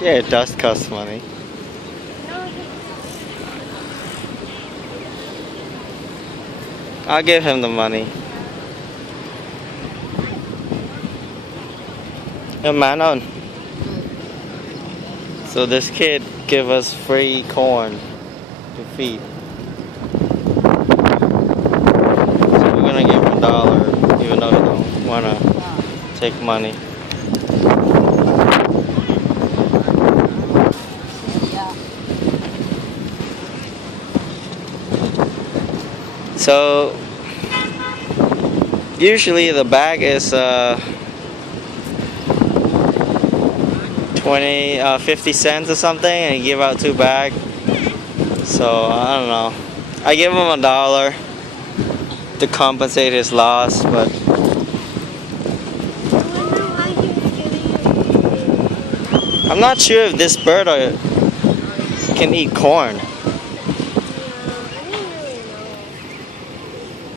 Yeah, it does cost money. I'll give him the money. Man on. So this kid give us free corn to feed. So we're gonna give him $1, even though he don't wanna take money. So usually the bag is 50 cents or something, and you give out 2 bags. So I don't know. I give him $1 to compensate his loss, but I'm not sure if this bird can eat corn.